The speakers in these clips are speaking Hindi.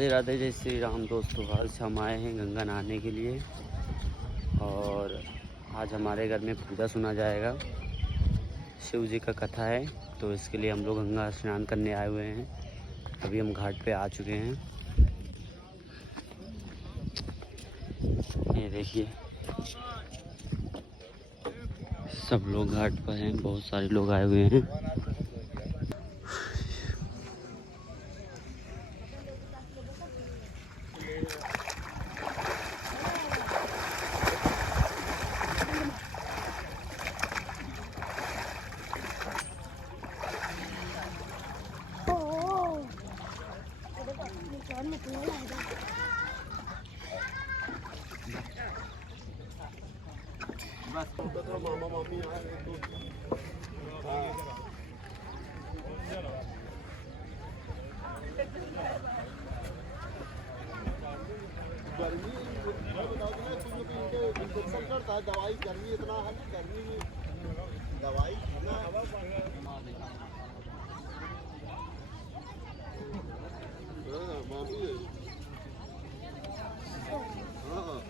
राधे राधे, जय श्री राम दोस्तों। आज हम आए हैं गंगा नहाने के लिए और आज हमारे घर में पूजा सुना जाएगा। शिव जी का कथा है, तो इसके लिए हम लोग गंगा स्नान करने आए हुए हैं। अभी हम घाट पे आ चुके हैं। ये देखिए सब लोग घाट पर हैं, बहुत सारे लोग आए हुए हैं। मामा मामी आए तो गर्मी इंजेक्शन करता है, दवाई गर्मी इतना है, गर्मी में दवाई खाना मामी। हाँ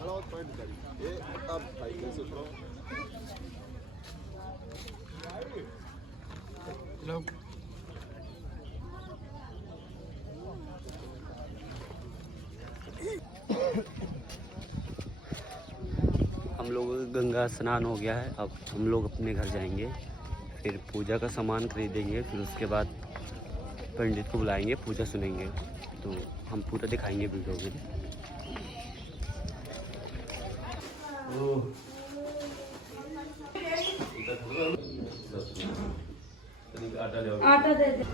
खड़ा पॉइंट करी ये अब भाई कैसे उतरो हम लोग गंगा स्नान हो गया है। अब हम लोग अपने घर जाएंगे, फिर पूजा का सामान खरीदेंगे, फिर उसके बाद पंडित को बुलाएंगे, पूजा सुनेंगे। तो हम पूरा दिखाएंगे वीडियो में। आटा दे दे।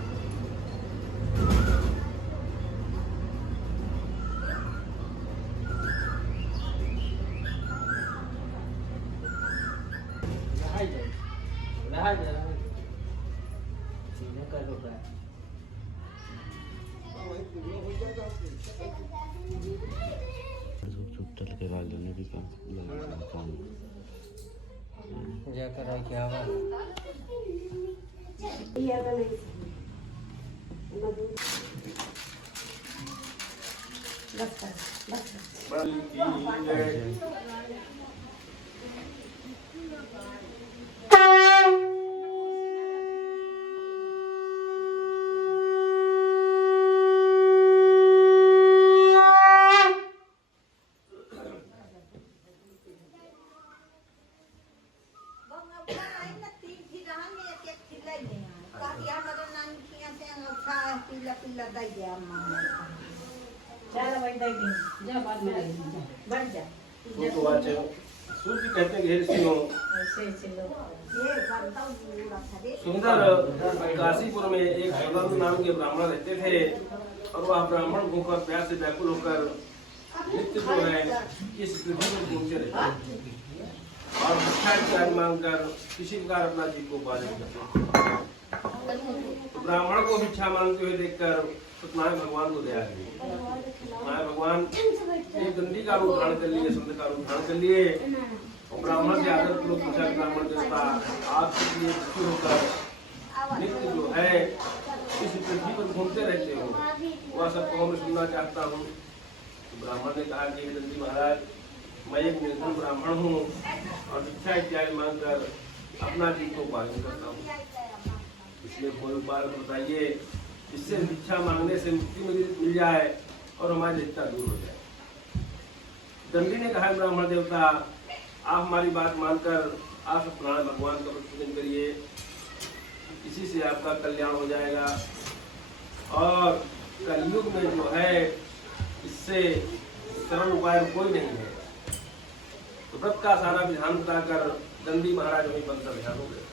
पूजा करा क्या हुआ? सूर्य कहते हैं घेर सिंह सुंदर काशीपुर में एक सदन नाम के ब्राह्मण रहते थे और वह ब्राह्मण होकर प्यार से व्याकुल होकर नित्य जो है इस पृथ्वी में घूमते रहते और भिक्षा मांग कर किसी प्रकार अपना जीव को पालन करते। तो ब्राह्मण को भिक्षा मांगते हुए देखकर सत्यनारायण भगवान को दया हुई। सत्यनारायण भगवान एक गंदी का रूप धारण कर लिए, सुंदर का रूप धारण कर लिए और ब्राह्मण से आदर पूर्वक पूछा, ब्राह्मण देवता आपके लिए दुखी होकर नित्य जो है इस पृथ्वी पर घूमते रहते हो, वह सब को मैं सुनना चाहता हूँ। तो ब्राह्मण ने कहा कि नंदी महाराज, मैं एक निर्धन ब्राह्मण हूँ और भिक्षा इत्यादि मांगकर अपना जीव को पालन करता हूँ। इसलिए कोई उपाय बताइए जिससे भिक्षा मांगने से मुक्ति मिल जाए और हमारी रिश्ता दूर हो जाए। दंडी ने कहा, ब्राह्मण देवता आप हमारी बात मानकर आप सत्यनारायण भगवान का पूजन करिए, इसी से आपका कल्याण हो जाएगा और कलयुग में जो है इससे सरल उपाय कोई नहीं है। तो व्रत का सारा विधान बताकर दंडी महाराज वहीं पर ध्यान हो गए।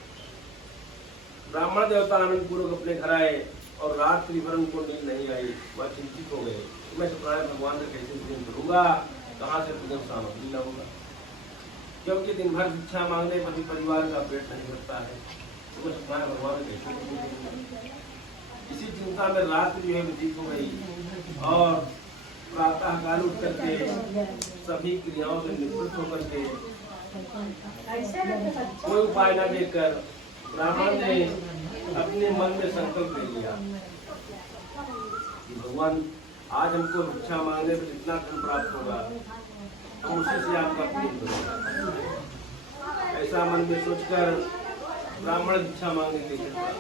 ब्राह्मण देवता आनंद पूर्वक अपने घर आए और रात्रि भर उनको नींद नहीं आई। वह चिंतित हो गए, मैं सत्यनारायण भगवान का कैसे पूजन करूंगा, कहाँ से पूजन सामग्री लाऊंगा, क्योंकि दिन भर भिक्षा मांगने पर भी परिवार का पेट नहीं भरता है। तो मैं सत्यनारायण भगवान का कैसे पूजन करूंगा। इसी चिंता में रात्रि जो है व्यतीत हो गई और प्रातः काल उठ करके सभी क्रियाओं से निवृत्त होकर के कोई उपाय न देखकर ब्राह्मण ने अपने मन में संकल्प ले लिया कि भगवान आज हमको भिक्षा मांगने पर जितना धन प्राप्त होगा हम उसी से आपका पुण्य करेंगे। ऐसा मन में सोचकर ब्राह्मण भिक्षा मांगने के लिए चला।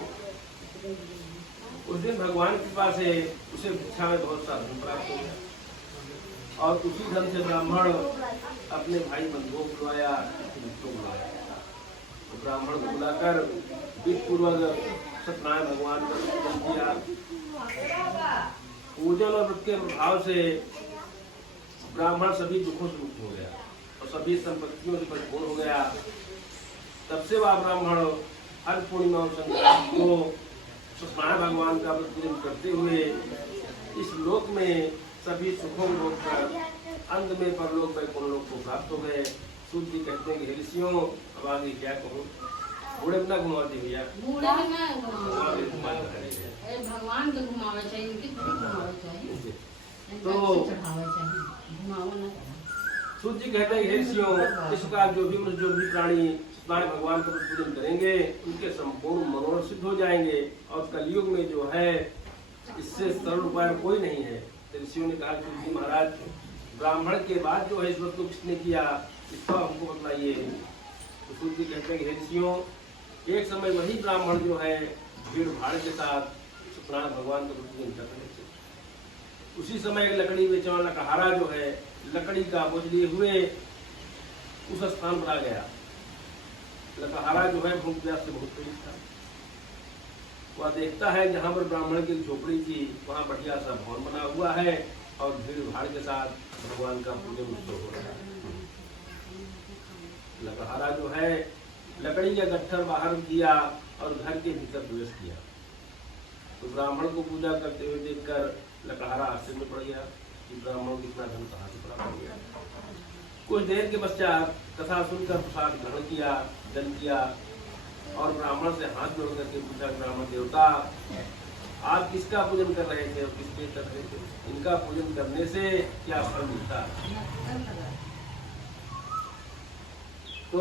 उस दिन भगवान की कृपा से उसे भिक्षा में बहुत सा धन प्राप्त हो गया और उसी धन से ब्राह्मण अपने भाई बंधुओं को बुलाया, तो ब्राह्मण को बुलाकर विधि पूर्वक सत्यनारायण भगवान का पूजन किया। पूजन और व्रत के प्रभाव से ब्राह्मण सभी दुखों से मुक्त हो गया और सभी संपत्तियों से परिपूर्ण हो गया। तब से वह ब्राह्मण हर पूर्णिमा और संक्रांति को सत्यनारायण भगवान का पूजन करते हुए इस लोक में सभी सुखों को रोककर अंत में परलोक वैकुंठ लोक को प्राप्त हो गए। सूत जी कहते हैं कि हे ऋषियों, अब आगे क्या कहूँ, बूढ़े में ना घुमाती भैया, भगवान को घुमावे चाहिए, इनकी थोड़ी घुमावे चाहिए। तो सूत जी कहते हैं कि हे ऋषियों, इस प्रकार जो भी प्राणी सत्यनारायण भगवान का पूजन करेंगे उनके संपूर्ण मनोरथ सिद्ध हो जाएंगे और कलयुग में जो है इससे सरल उपाय कोई नहीं है। तो ऋषियों ने कहा कि महाराज, ब्राह्मण के बाद जो है इस व्रत को किसने किया, इसका हमको बतलाइए। तो सूत जी कहते हैं कि हे ऋषियों, एक समय वही ब्राह्मण जो है भीड़ भाड़ के साथ सत्यनारायण भगवान का पूजन कर रहे थे। उसी समय एक लकड़ी बेचने वाला कहारा जो है लकड़ी का बोझ लिए हुए उस स्थान पर आ गया। लकहारा जो है भूख प्यास से बहुत पीड़ित था। वह देखता है जहाँ पर ब्राह्मण की झोपड़ी थी वहाँ बढ़िया सा भवन बना हुआ है और भीड़ भाड़ के साथ भगवान का पूजन उत्सव हो रहा है। लकहारा जो है लकड़ी का गट्ठर बाहर किया और घर के भीतर प्रवेश किया। तो ब्राह्मण को पूजा करते हुए देखकर लकहारा आश्चर्य में पड़ गया कि ब्राह्मण कितना धन कहाँ से प्राप्त हो गया। कुछ देर के पश्चात कथा सुनकर प्रसाद ग्रहण किया, जल किया और ब्राह्मण से हाथ जोड़ करके पूछा, ब्राह्मण देवता, आप किसका पूजन कर रहे थे और किसके कर रहे थे? इनका पूजन करने से क्या फल मिलता? तो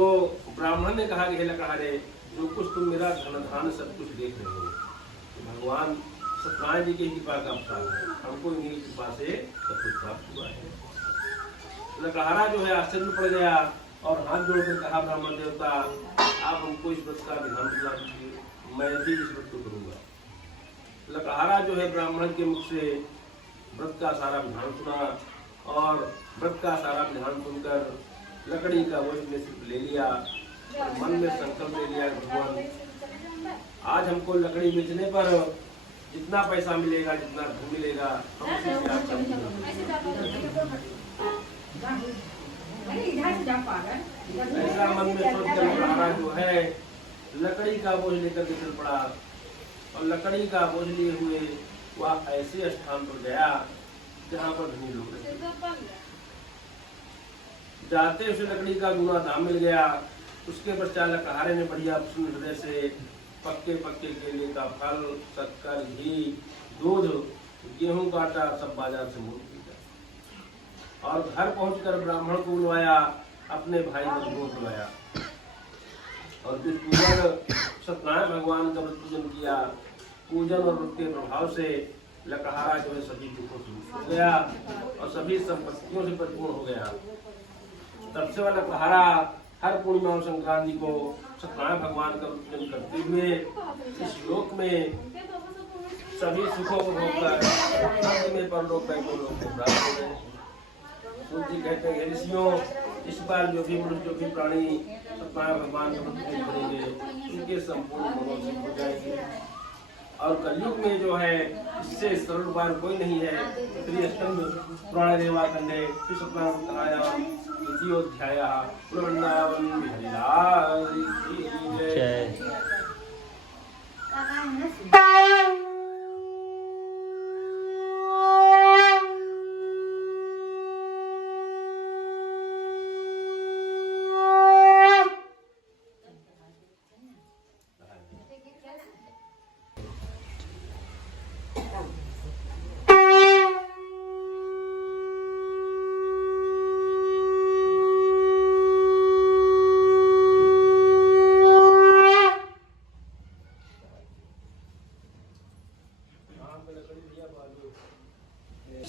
ब्राह्मण ने कहा कि हे लकहारे, जो कुछ तुम मेरा धन धान सब कुछ देख रहे हो तो भगवान सत्यनारायण जी की कृपा का फल है, हमको इन्हीं कृपा से सब कुछ प्राप्त हुआ है। लकहारा जो है आश्चर्य में पड़ गया और हाथ जोड़कर कहा, ब्राह्मण देवता, आप हमको इस व्रत का विधान बता दीजिए, मैं भी इस व्रत को करूंगा। लकहारा जो है ब्राह्मण के मुख से व्रत का सारा विधान सुना और व्रत का सारा विधान सुनकर लकड़ी का बोझ में सिर्फ ले लिया और मन में संकल्प ले लिया, भगवान आज हमको लकड़ी बेचने पर जितना पैसा मिलेगा, जितना धन मिलेगा, हम उसी से आपका ऐसा मन में सोचकर लकहारा जो है लकड़ी का बोझ लेकर के चल पड़ा और लकड़ी का बोझ लिए हुए वह ऐसे स्थान पर गया जहाँ पर धनी लोग रहते। जाते उसे लकड़ी का दूना दाम मिल गया। उसके पश्चात लकहारे ने बढ़िया प्रसन्न हृदय से पक्के पक्के केले का फल, शक्कर, घी, दूध, गेहूं का आटा सब बाजार से मूल खरीदा और घर पहुंचकर ब्राह्मण को बुलवाया, अपने भाई बंधुओं को बुलाया और फिर पूजन सत्यनारायण भगवान का पूजन किया। पूजन और व्रत के प्रभाव से लकहारा जो है सभी दुखों से मुक्त हो गया और सभी संपत्तियों से परिपूर्ण हो गया। तब से वह लकहारा हर पूर्णिमा और संक्रांति को सत्यनारायण भगवान का पूजन करते हुए इस लोक में सभी सुखों को भोगकर अंत में परलोक वैकुंठ लोक को प्राप्त हो गए। सूत जी कहते हैं, ऋषियों, इस बार जो भी मनुष्य, जो भी प्राणी सत्यनारायण भगवान का पूजन करेंगे उनके संपूर्ण मनोरथ सिद्ध हो जाएंगे और कलयुग में जो है इससे सरल उपाय कोई नहीं है। श्री स्कंद पुराण देवाखंडे श्री सत्यनारायण कथायां द्वितीयोऽध्यायः वृंदावन बिहारी की जय।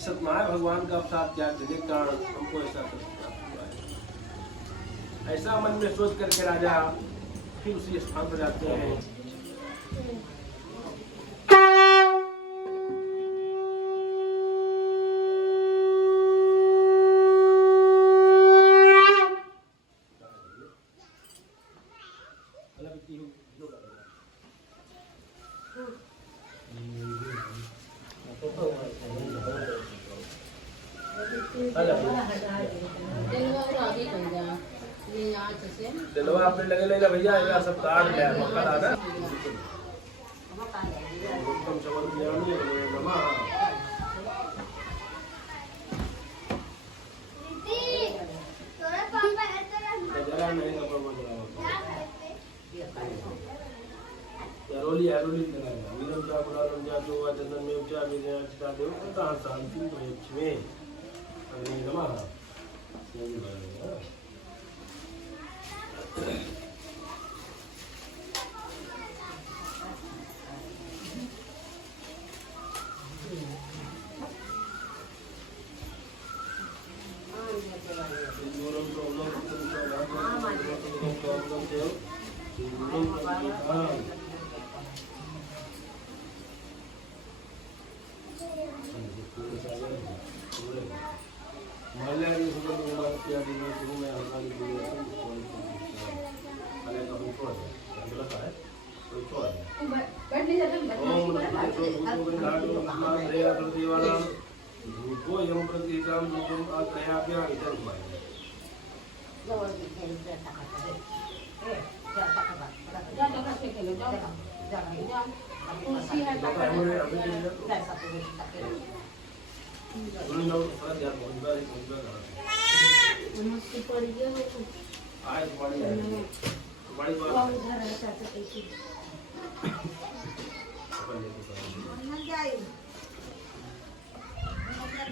सत्यनारायण भगवान का साथ क्या के कारण हमको ऐसा प्राप्त हुआ है। ऐसा मन में सोच करके राजा फिर उसी स्थान पर जाते हैं। दिलवा अपने लगे लेगा भैया ये सब काट ले मक्का दादा तुम चवल बिरयानी नमा जरा नहीं कपड़ा बदला यारोली यारोली कराया वीरम जा बुलारम जा जो चंदन में उपजा विजय चिता देव का शांति तो में अग्नि नमः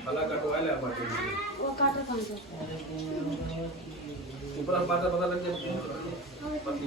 भला कटवाले बाटे वो काटा कौन सा ऊपर पता लग जाए पत्नी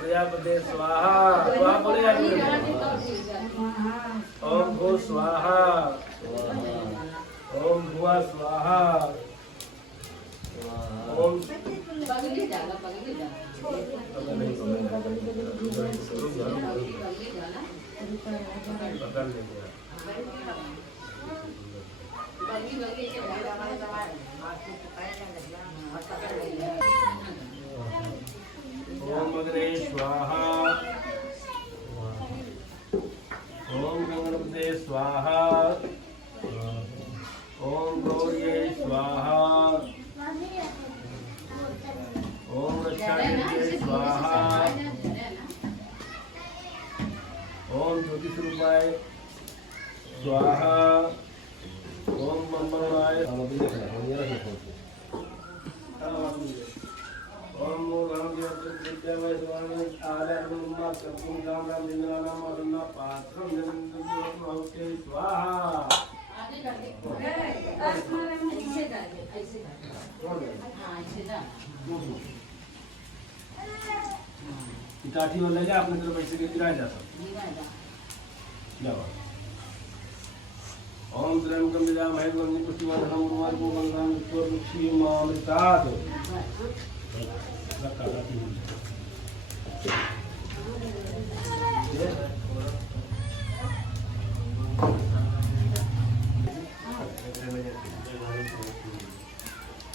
प्रजापते स्वाहा स्वाहा बोले ओम भू स्वाहा ओम भुआ स्वाहा ओम पगली जाला पगली ओम अग्ने स्वाहा ओम गणपते स्वाहा ओम गौर्ये स्वाहा ओम रक्षाये स्वाहा ओम ज्योतिषरूपाय स्वाहा ओम मंगलाय ओम गणपति विद्यामय स्वामी आलय ब्रह्मा कर्पूर राम राम इंद्रानाम अरुणा पात्रम जगन्नाथ स्वाहा आगे कर दे आसमान में ऐसे डाल दे ऐसे डाल हां ऐसे डाल इटाठी वाले ले अपने तरफ ऐसे गिरा जा सब जाओ ओम त्र्यंबकम यजामहे सुगंधिं पुष्टिवर्धनम् उर्वारुकं बलवान् विश्वरूक्षीयम् अमृतात्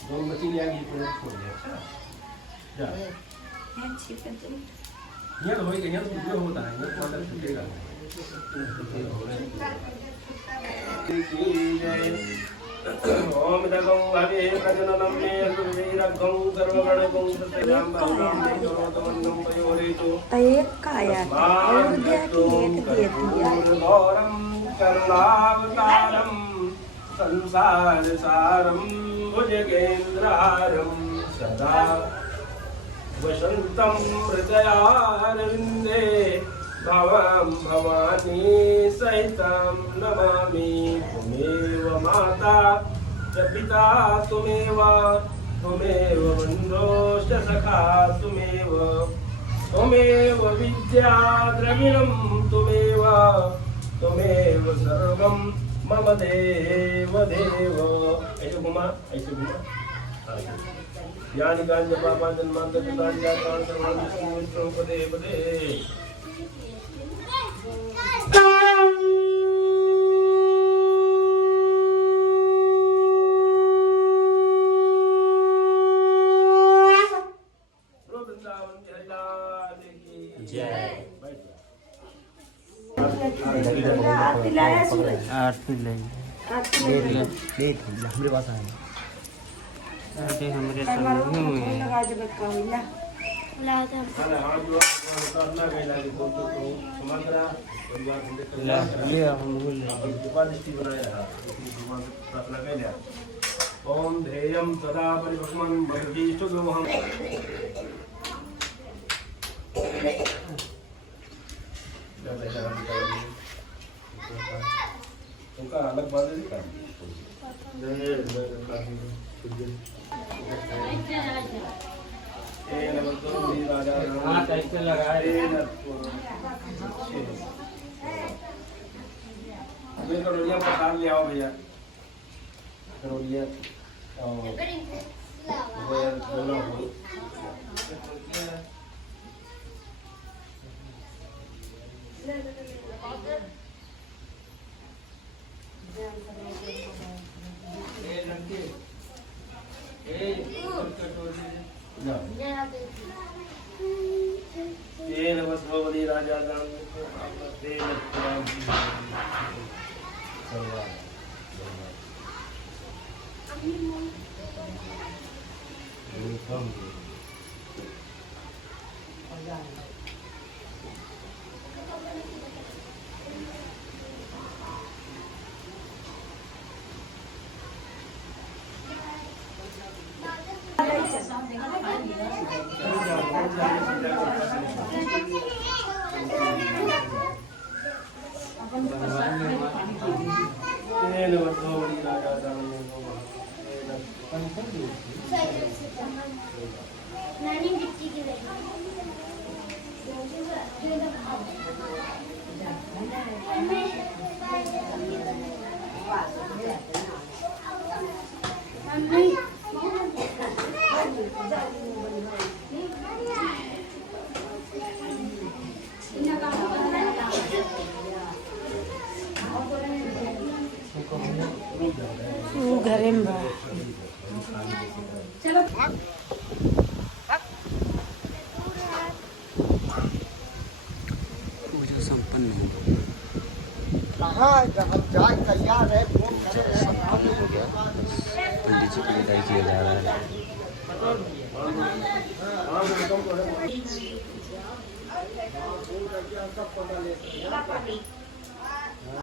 दोनों बच्ची ले आएंगे पूरा छोड़ दे अच्छा जा ये तो वही कहीं तो जो होता है ये मतलब छूटेगा ओम दगं हवे प्रजननं मे सुवीरगं सर्वगणगं सत्यं भगवान देवतमन्नं पयोरेतो एक काया और दिया कि एक दे दिया गौरं करुणावतारं संसार सारं भुजगेन्द्रहारं सदा वसन्तं हृदयारविन्दे भवां भवानी सहितं नमामि। त्वमेव माता च पिता त्वमेव बन्धोश्च सखा त्वमेव विद्या द्रविणं त्वमेव सर्वं मम देव। ऐसे घुमा ज्ञान ज्ञान जपा जन्मांतर पदे पदे। आरती लाया सूरज आरती ले हमारे पास आए अरे हमारे हमारो सामने हुए हैं। लगा जगत का हुआ ले हम भूल ओम ध्येयं सदा परिभ्रमं बहिष्ठुदोहम्। उनका अलग बात है का ए नमस्ते राजा हां कैसे लगाए ये करोड़िया प्रसाद ले आओ भैया। करोड़िया और वो दोनों हो नमस्ते राजा नानी मिट्टी की लगी घरे में चलो पूजा संपन्न हो तैयार है। पंडित जी की विदाई किया जा रहा है।